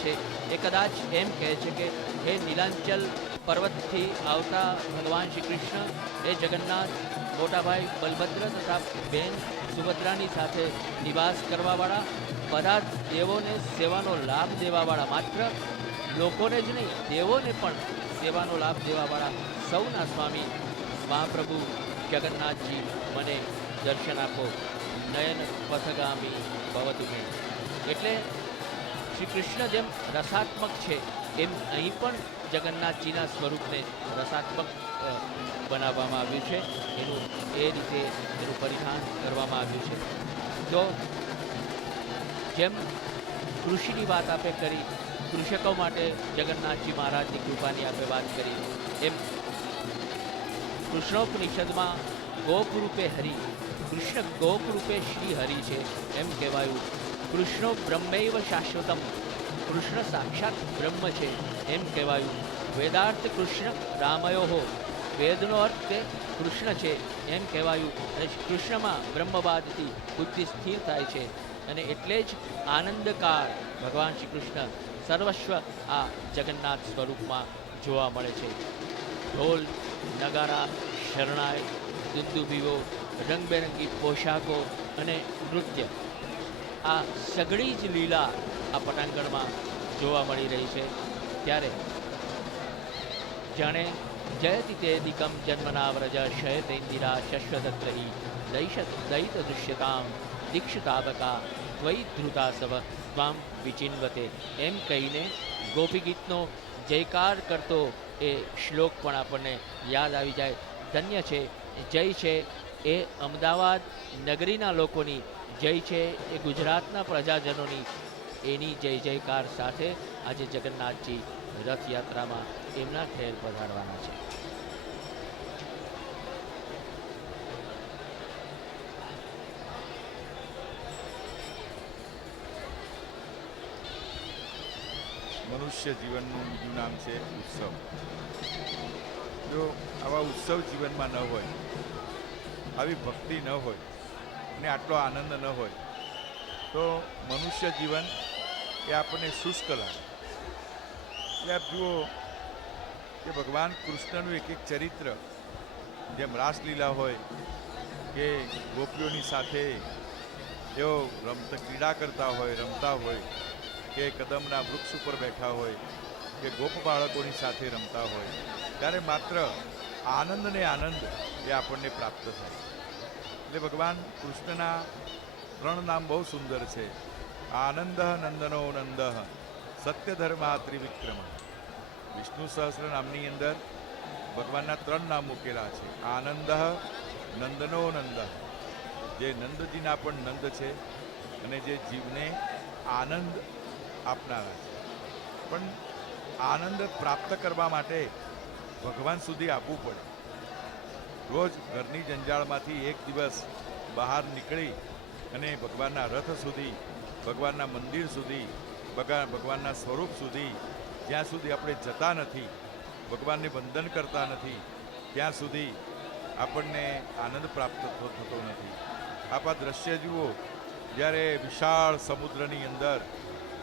છે એ કદાચ એમ કહે છે કે હે નીલાંચલ પર્વતથી આવતા ભગવાન શ્રી કૃષ્ણ, એ જગન્નાથ મોટાભાઈ બલભદ્ર તથા બેન સુભદ્રાની સાથે નિવાસ કરવાવાળા, બધા દેવોને સેવાનો લાભ દેવાવાળા, માત્ર લોકોને જ નહીં દેવોને પણ સેવાનો લાભ દેવાવાળા સૌના સ્વામી મહાપ્રભુ જગન્નાથજી મને દર્શન આપો, નયન પથગામી ભવતુ મે. એટલે શ્રી કૃષ્ણ જેમ રસાત્મક છે એમ અહીં પણ જગન્નાથજીના સ્વરૂપને રસાત્મક બનાવવામાં આવ્યું છે. એનું એ રીતે એનું પરિધાન કરવામાં આવ્યું છે. તો જેમ કૃષિની વાત આપે કરી, કૃષકો માટે જગન્નાથજી મહારાજની કૃપાની આપણે વાત કરી, એમ કૃષ્ણોપનિષદમાં ગોપરૂપે હરિ, કૃષ્ણ ગોપરૂપે શ્રી હરિ છે એમ કહેવાયું. કૃષ્ણો બ્રહ્મૈવ શાશ્વતમ, કૃષ્ણ સાક્ષાત બ્રહ્મ છે એમ કહેવાયું. વેદાર્થ કૃષ્ણ રામયો, વેદનો અર્થ તે કૃષ્ણ છે એમ કહેવાયું. અને કૃષ્ણમાં બ્રહ્મવાદથી બુદ્ધિ સ્થિર થાય છે. અને એટલે જ આનંદકાર ભગવાન શ્રી કૃષ્ણ સર્વસ્વ આ જગન્નાથ સ્વરૂપમાં જોવા મળે છે. ઢોલ નગારા શરણાઈ દુંદુભીઓ, રંગબેરંગી પોશાકો અને નૃત્ય, આ સઘળી જ લીલા આ પટાંગણમાં જોવા મળી રહી છે. ત્યારે જાણે જયતિ તેદિકમ જન્મના વ્રજ શયતેન્દિરા શશ્વદત્તહી દૈત દૃશ્યતામ દીક્ષિતાબકા ત્વયી ધ્રુતા સવ ત્વામ વિચિન્વતે, એમ કહીને ગોપી ગીતનો જયકાર કરતો એ શ્લોક પણ આપણને યાદ આવી જાય. ધન્ય છે, જય છે એ અમદાવાદ નગરીના લોકોની, જય છે એ ગુજરાતના પ્રજાજનોની, એની જય જયકાર સાથે આજે જગન્નાથજી રથયાત્રામાં એમના ઠેર પધારવાના છે. મનુષ્ય જીવનનું બીજું નામ છે ઉત્સવ. જો આવા ઉત્સવ જીવનમાં ન હોય, આવી ભક્તિ ન હોય અને આટલો આનંદ ન હોય તો મનુષ્ય જીવન એ આપણને શુષ્ક લાગે. એટલે આપ જુઓ કે ભગવાન કૃષ્ણનું એક એક ચરિત્ર, જેમ રાસલીલા હોય કે ગોપીઓની સાથે તેઓ ક્રીડા કરતા હોય, રમતા હોય, કે કદમના વૃક્ષ ઉપર બેઠા હોય, કે ગોપ બાળકોની સાથે રમતા હોય, ત્યારે માત્ર આનંદ ને આનંદ એ આપણને પ્રાપ્ત થાય. એટલે ભગવાન કૃષ્ણના 3 નામ બહુ સુંદર છે. આનંદ નંદનો નંદ, સત્ય ધર્મા ત્રિવિક્રમ. વિષ્ણુ સહસ્ર નામની અંદર ભગવાનના 3 નામ મૂકેલા છે. આનંદ નંદનો નંદ, જે નંદજીના પણ નંદ છે અને જે જીવને આનંદ આપનારા છે. પણ આનંદ પ્રાપ્ત કરવા માટે ભગવાન સુધી આવવું પડે. રોજ ઘરની જંજાળમાંથી એક દિવસ બહાર નીકળી અને ભગવાનના રથ સુધી, ભગવાનના મંદિર સુધી, ભગવાનના સ્વરૂપ સુધી જ્યાં સુધી આપણે જતા નથી, ભગવાનને વંદન કરતા નથી, ત્યાં સુધી આપણને આનંદ પ્રાપ્ત થતો નથી. આપ આ દ્રશ્ય જુઓ, જ્યારે વિશાળ સમુદ્રની અંદર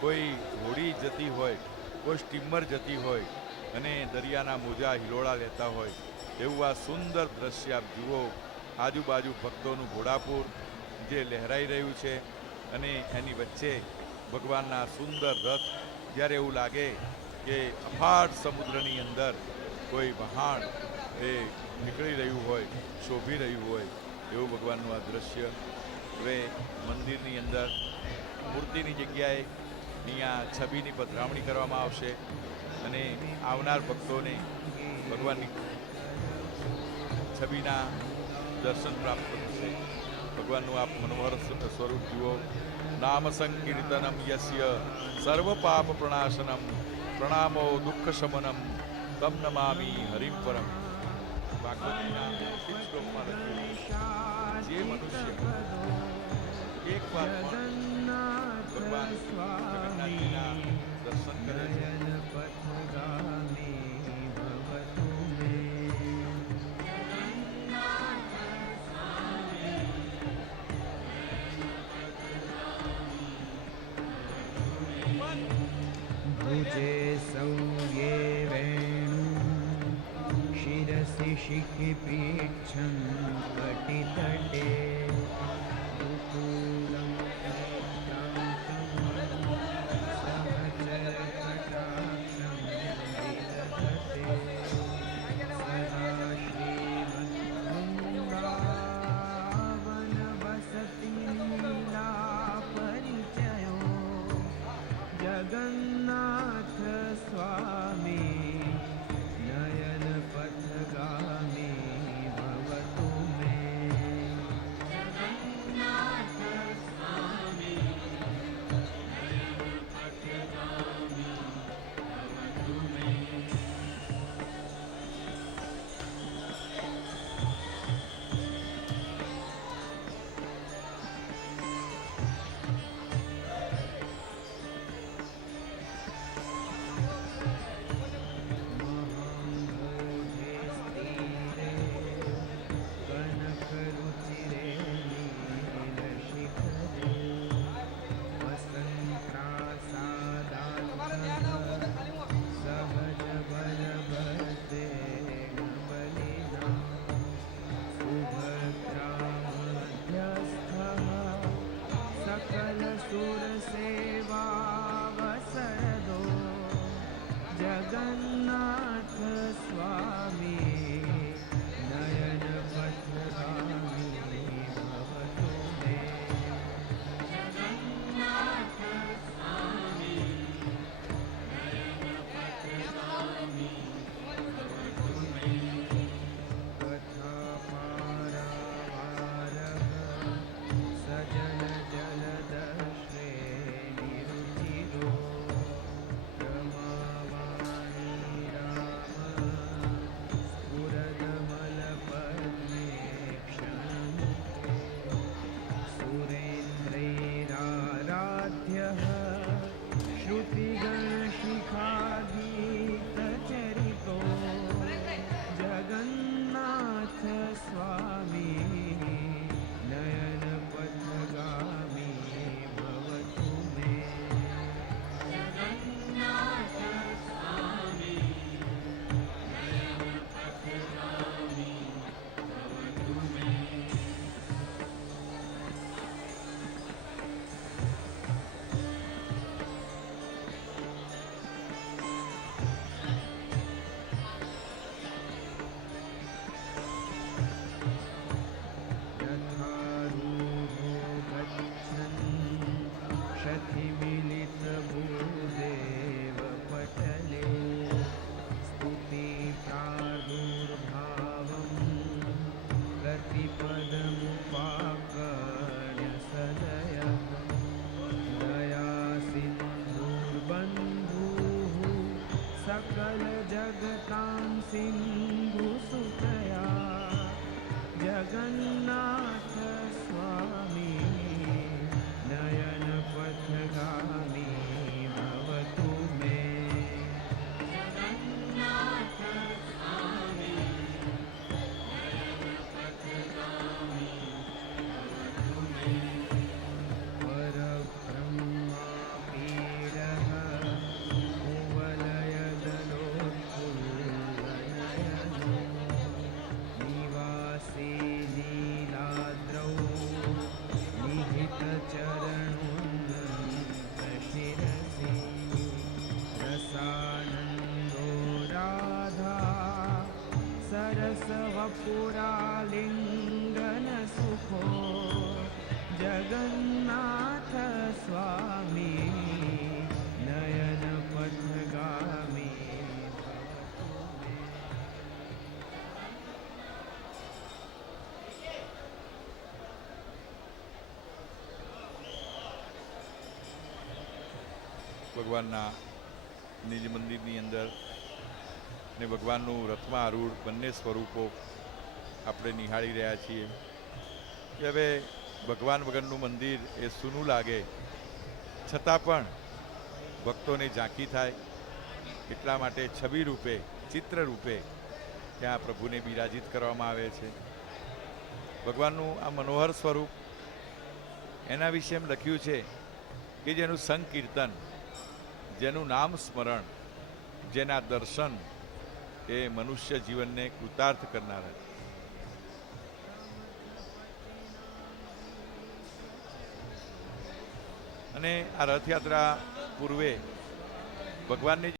કોઈ હોડી જતી હોય, કોઈ સ્ટીમર જતી હોય અને દરિયાના મોજા હિલોળા લેતા હોય, એવું આ સુંદર દ્રશ્ય આપ જુઓ. આજુબાજુ ભક્તોનું ઘોડાપુર જે લહેરાઈ રહ્યું છે અને એની વચ્ચે ભગવાનના સુંદર રથ. જ્યારે એવું લાગે કે અફાટ સમુદ્રની અંદર કોઈ વહાણ એ નીકળી રહ્યું હોય, શોભી રહ્યું હોય, એવું ભગવાનનું આ દ્રશ્ય. હવે મંદિરની અંદર મૂર્તિની જગ્યાએ અહીંયા છબીની પધરામણી કરવામાં આવશે અને આવનાર ભક્તોને ભગવાનની છબીના દર્શન પ્રાપ્ત થશે. ભગવાનનું આપ મનોહર સ્વરૂપ જુઓ. નામ સંકીર્તનમ યસ્ય સર્વ પાપ પ્રણાશનમ, પ્રણામો દુઃખ શમનમ, તમ નમામી હરિમ પરમ. ભાગવતના શ્લોકમાં લખ્યું, જે મનુષ્ય એક વાર પણ ભગવાન જગન્નાથજીના દર્શન કરે છે, भुजे सौर्ये वेणुं शिरसि शिखिपीच्छं कटितटे दुकूलं नेत्रांशं सहचरकटाक्षं विदधते सदा श्रीमद्वृन्दावनवसति लीलापरिचयो जगन्नाथ स्वामी नयन पथगामी भवतु मे जगन्नाथ स्वामी नयन पथगामी भवतु मे महाम्भोधे स्थिरे कनकरुचिरे नीलशिखरे वसन्त्रासादात्मनः सहजबलभद्रे बलिना सुभद्रामध्यस्थः सकलसुरसेवावसरदो जगन्नाथ स्वामी नयन पथगामी भवतु मे जगन्नाथ स्वामी नयन पथगामी भवतु मे कथापारावारः सजन जलदश्रे निरुचिरो रमावाणी राम स्फुरदमलपद्मे क्षणमुखे सुरेन्द्रैराराध्यः श्रुतिगणशिखागीतचरितो जगन्नाथ स्वामी नयन पथगामी भवतु मे जगन्नाथ स्वामी नयन पथगामी भवतु मे यथारूढो गच्छन् शठिमिलितभूदेवपटले स्तुतिप्रादुर्भावं प्रतिपदमुपाकर्ण्य सदयः दयासिन्धुर्बन्धुः सकलजगतां सिन्धुसुतया जगन्नाथ स्वामी नयन पथगामी भवतु मे जगन्नाथ स्वामी नयन पथगामी भवतु मे परब्रह्मापीडः कुवलयदलोत्फुल्लनयनो निवासी नीलाद्रौ निहितचरणोन्नतशिरसि रसानन्दो राधा सरसवपुरालिङ्गनसुखो जगन्नाथ स्वामी नयन पथगामी भवतु मे ભગવાનના નિજ મંદિરની અંદર ને ભગવાનનું રથમાં આરૂઢ બંને સ્વરૂપો આપણે નિહાળી રહ્યા છીએ કે હવે ભગવાન વગરનું મંદિર એ સૂનું લાગે છતાં પણ ભક્તોને ઝાંખી થાય એટલા માટે છબી રૂપે ચિત્ર રૂપે ત્યાં પ્રભુને બિરાજિત કરવામાં આવે છે. ભગવાનનું આ મનોહર સ્વરૂપ એના વિશે એમ લખ્યું છે કે જેનું સંકીર્તન જેનું નામ સ્મરણ, જેના દર્શન એ મનુષ્ય જીવનને કૃતાર્થ કરનારા. અને આ રથયાત્રા પૂર્વે ભગવાનની